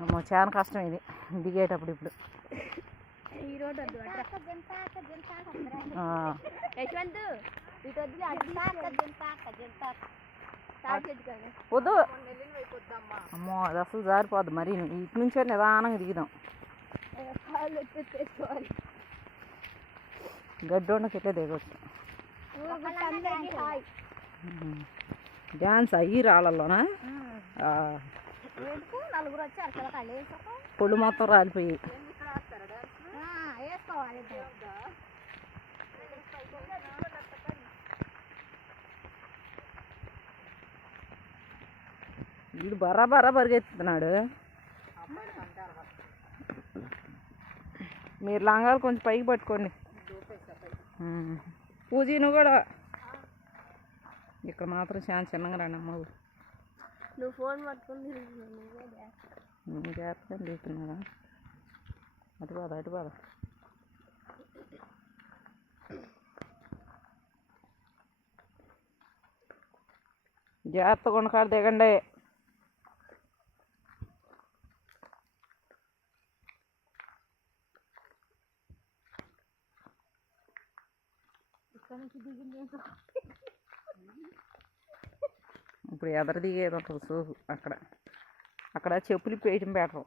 అమ్మో చాలా కష్టం ఇది దిగేటప్పుడు ఇప్పుడు. వద్దు అమ్మో అది అసలు జారిపోద్ది మరి ఇటు నుంచే నిదానంగా దిగుదాం. గడ్డోళ్ళకి ఎట్లా దిగొచ్చు. డ్యాన్స్ అయ్యి రాళ్ళలోనా పొళ్ళు మొత్తం రాలిపోయి. వీడు బరాబరా పరిగెత్తుతున్నాడు. మీరు లంగాలు కొంచెం పైకి పట్టుకోండి. పూజీ నువ్వు కూడా ఇక్కడ మాత్రం చాలా చిన్నగా రండి అమ్మ. నువ్వు ఫోన్ పట్టుకుని జాగ్రత్తగా దిగుతున్నారా? అటు బాధ అటు బాధ. జాగ్రత్తగా ఉండకాడు దిగండి. ఇప్పుడు ఎదర దిగేది ఉంటుంది సోపు. అక్కడ అక్కడ చెప్పులు వేయటం బెటరు.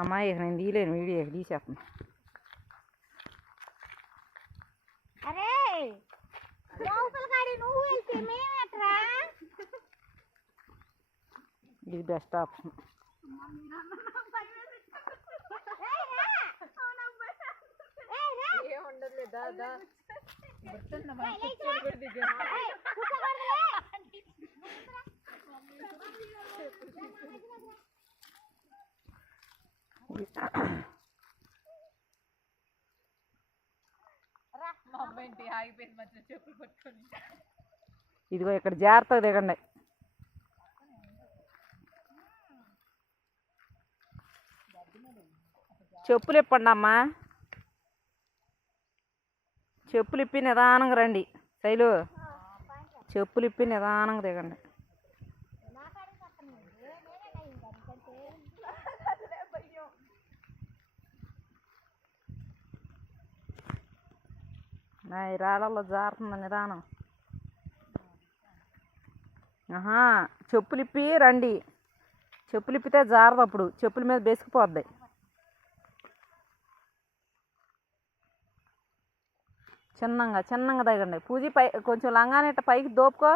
అమ్మాయి ఇక నేను తీయలేను, వీడియో తీసేస్తాను. ఇది బెస్ట్ ఆప్షన్. ఇదిగో ఇక్కడ జాగ్రత్తగా దిగండి. చెప్పులు ఇప్పండి అమ్మా. చెప్పులు ఇప్పి నిదానంగా రండి. శైలు చెప్పులు ఇప్పి నిదానంగా దిగండి. నా ఈ రాళ్ళల్లో జారుతుంది నిదానం. చెప్పులు ఇప్పి రండి. చెప్పులు ఇప్పితే జారదు, అప్పుడు చెప్పుల మీద బెసికిపోద్ది. చిన్నంగా చిన్నంగా దిగండి. పూజ పై కొంచెం లంగానేట పైకి దోపుకో.